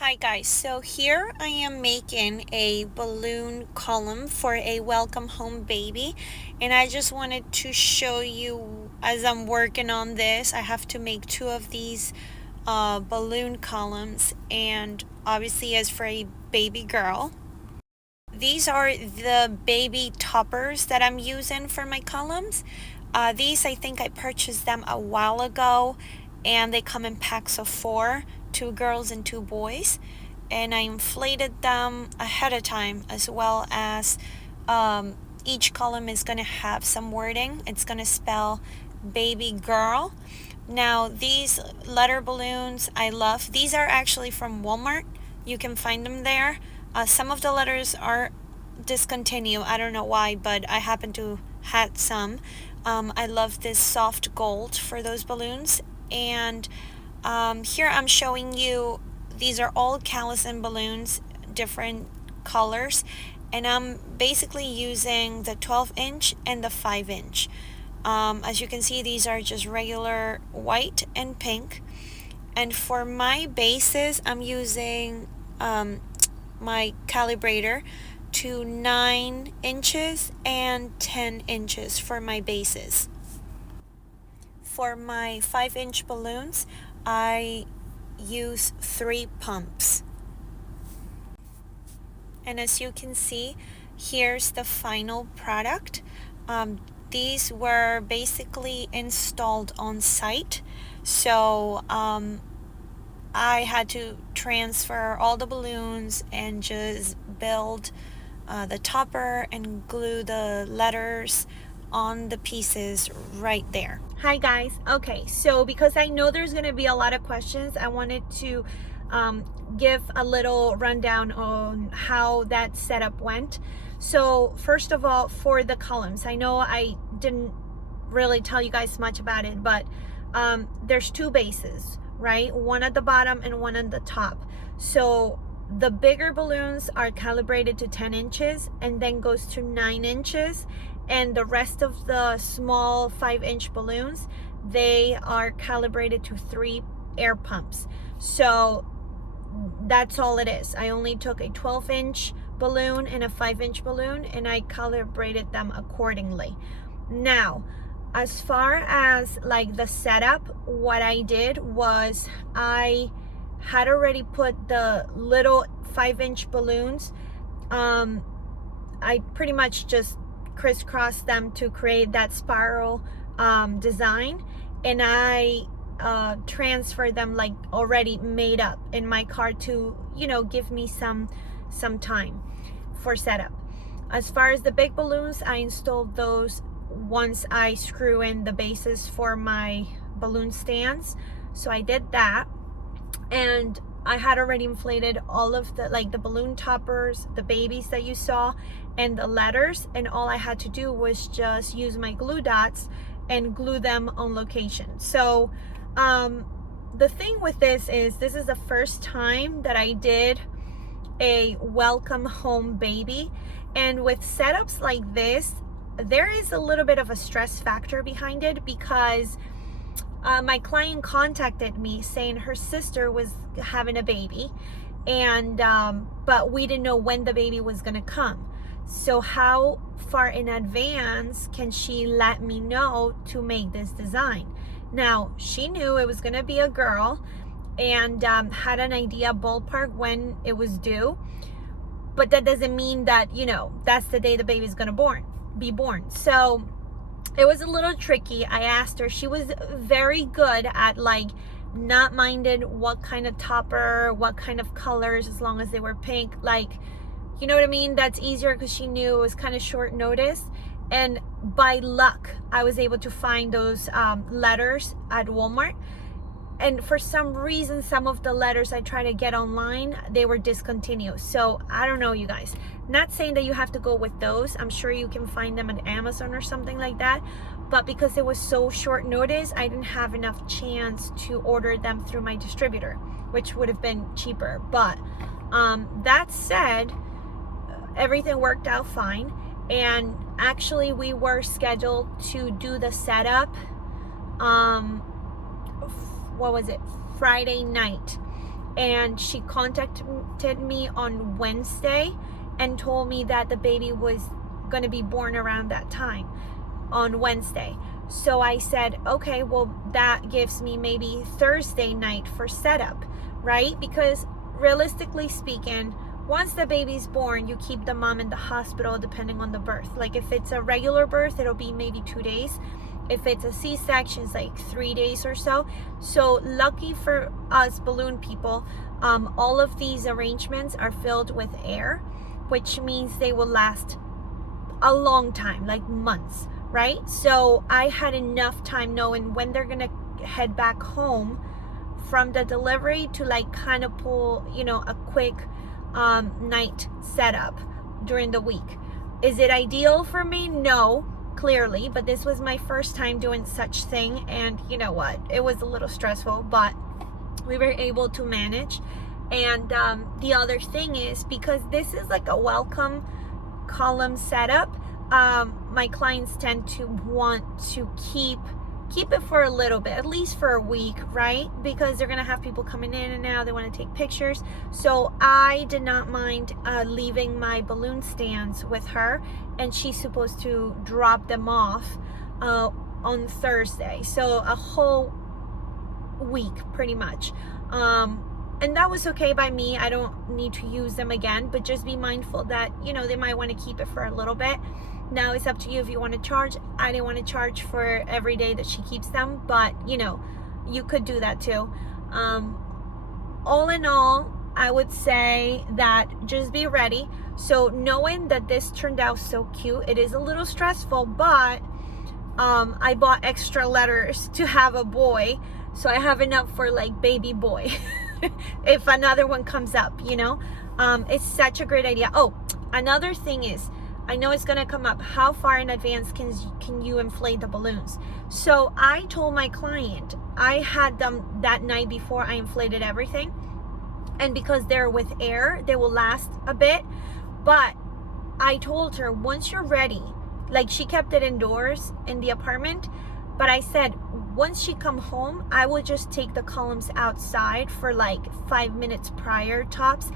Hi guys, so here I am making a balloon column for a welcome home baby, and I just wanted to show you as I'm working on this. I have to make two of these balloon columns, and obviously as for a baby girl. These are the baby toppers that I'm using for my columns. These I think I purchased them a while ago, and they come in packs of 4, 2 girls and 2 boys, and I inflated them ahead of time, as well as each column is going to have some wording. It's going to spell baby girl. Now these letter balloons I love. These are actually from Walmart. You can find them there. Some of the letters are discontinued. I don't know why, but I happen to had some. I love this soft gold for those balloons. And here I'm showing you, these are all Callison balloons, different colors. And I'm basically using the 12-inch and the 5-inch. As you can see, these are just regular white and pink. And for my bases, I'm using my calibrator to 9 inches and 10 inches for my bases. For my 5-inch balloons, I use 3 pumps. And as you can see, here's the final product. These were basically installed on site, so I had to transfer all the balloons and just build the topper and glue the letters on the pieces right there. Hi guys. Okay, so because I know there's going to be a lot of questions, I wanted to give a little rundown on how that setup went. So first of all, for the columns, I know I didn't really tell you guys much about it, but there's 2 bases, right? One at the bottom and one at the top. So the bigger balloons are calibrated to 10 inches and then goes to 9 inches. And the rest of the small 5-inch balloons, they are calibrated to 3 air pumps. So that's all it is. I only took a 12-inch balloon and a 5-inch balloon, and I calibrated them accordingly. Now, as far as like the setup, what I did was I had already put the little 5-inch balloons. I pretty much just crisscrossed them to create that spiral design, and I transfer them like already made up in my card to, give me some time for setup. As far as the big balloons, I installed those once I screw in the bases for my balloon stands. So I did that, and I had already inflated all of the balloon toppers, the babies that you saw, and the letters, and all I had to do was just use my glue dots and glue them on location. So the thing with this is the first time that I did a welcome home baby, and with setups like this, there is a little bit of a stress factor behind it, because my client contacted me saying her sister was having a baby, and but we didn't know when the baby was gonna come. So how far in advance can she let me know to make this design? Now, she knew it was gonna be a girl, and had an idea ballpark when it was due, but that doesn't mean that, that's the day the baby's gonna be born. So it was a little tricky. I asked her. She was very good at not minded what kind of topper, what kind of colors, as long as they were pink. You know what I mean? That's easier because she knew it was kind of short notice. And by luck, I was able to find those letters at Walmart. And for some reason, some of the letters I tried to get online, they were discontinued. So I don't know, you guys. Not saying that you have to go with those. I'm sure you can find them at Amazon or something like that. But because it was so short notice, I didn't have enough chance to order them through my distributor, which would have been cheaper. But that said, everything worked out fine. And actually, we were scheduled to do the setup Friday night. and she contacted me on Wednesday and told me that the baby was going to be born around that time on Wednesday. So I said, okay, well, that gives me maybe Thursday night for setup, right? Because realistically speaking, once the baby's born, you keep the mom in the hospital depending on the birth. Like if it's a regular birth, it'll be maybe 2 days. If it's a C-section, it's like 3 days or so. So lucky for us balloon people, all of these arrangements are filled with air, which means they will last a long time, like months, right? So I had enough time knowing when they're gonna head back home from the delivery to like kind of pull, you know, a quick night setup during the week. Is it ideal for me? No, clearly, but this was my first time doing such thing, and you know what, it was a little stressful, but we were able to manage. And the other thing is, because this is like a welcome column setup, my clients tend to want to keep it for a little bit, at least for a week, right? Because they're gonna have people coming in and out, they want to take pictures. So I did not mind leaving my balloon stands with her, and she's supposed to drop them off on Thursday, so a whole week pretty much. And that was okay by me. I don't need to use them again, but just be mindful that, you know, they might want to keep it for a little bit. Now it's up to you if you want to charge. I didn't want to charge for every day that she keeps them, but you know, you could do that too. All in all, I would say that just be ready. So knowing that this turned out so cute, it is a little stressful, but I bought extra letters to have a boy, so I have enough for like baby boy if another one comes up, you know. It's such a great idea. Oh, another thing is, I know it's gonna come up, how far in advance can you inflate the balloons? So I told my client, I had them that night before I inflated everything, and because they're with air, they will last a bit. But I told her, once you're ready, like she kept it indoors in the apartment, but I said, once she come home, I will just take the columns outside for like 5 minutes prior tops.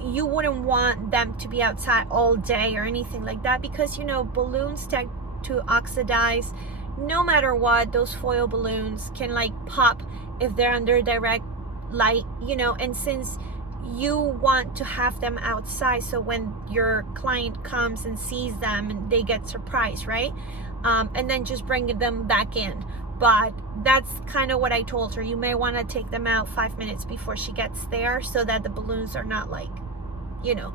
You wouldn't want them to be outside all day or anything like that, because you know, balloons tend to oxidize no matter what. Those foil balloons can like pop if they're under direct light, you know, and since you want to have them outside, so when your client comes and sees them and they get surprised, right? And then just bring them back in. But that's kind of what I told her. You may want to take them out 5 minutes before she gets there, so that the balloons are not like, you know,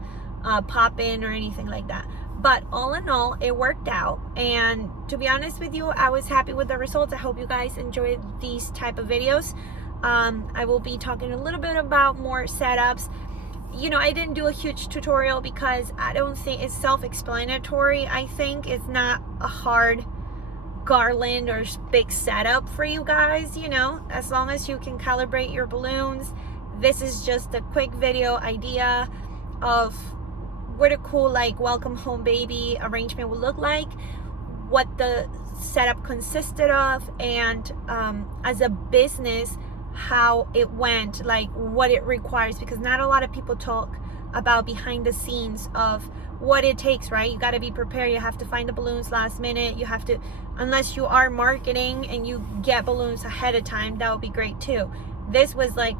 pop in or anything like that. But all in all, it worked out, and to be honest with you, I was happy with the results. I hope you guys enjoyed these type of videos. I will be talking a little bit about more setups. You know, I didn't do a huge tutorial because I don't think it's self-explanatory. I think it's not a hard garland or big setup for you guys, you know, as long as you can calibrate your balloons. This is just a quick video idea of what a cool like welcome home baby arrangement would look like, what the setup consisted of, and as a business, how it went, like what it requires, because not a lot of people talk about behind the scenes of what it takes, right? You got to be prepared. You have to find the balloons last minute. You have to, unless you are marketing and you get balloons ahead of time, that would be great too. This was like,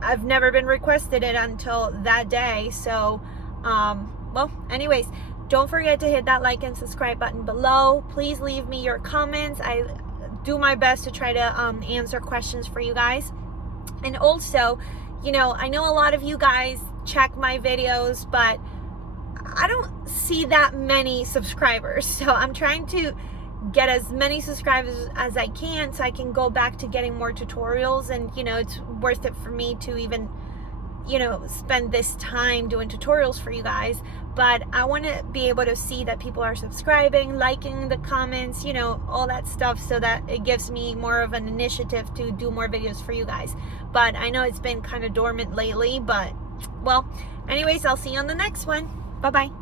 I've never been requested it until that day. So well, anyways, don't forget to hit that like and subscribe button below. Please leave me your comments. I do my best to try to answer questions for you guys. And also, you know, I know a lot of you guys check my videos, but I don't see that many subscribers, so I'm trying to get as many subscribers as I can so I can go back to getting more tutorials. And you know, it's worth it for me to even, you know, spend this time doing tutorials for you guys. But I want to be able to see that people are subscribing, liking the comments, you know, all that stuff, so that it gives me more of an initiative to do more videos for you guys. But I know it's been kind of dormant lately, but well, anyways, I'll see you on the next one. Bye-bye.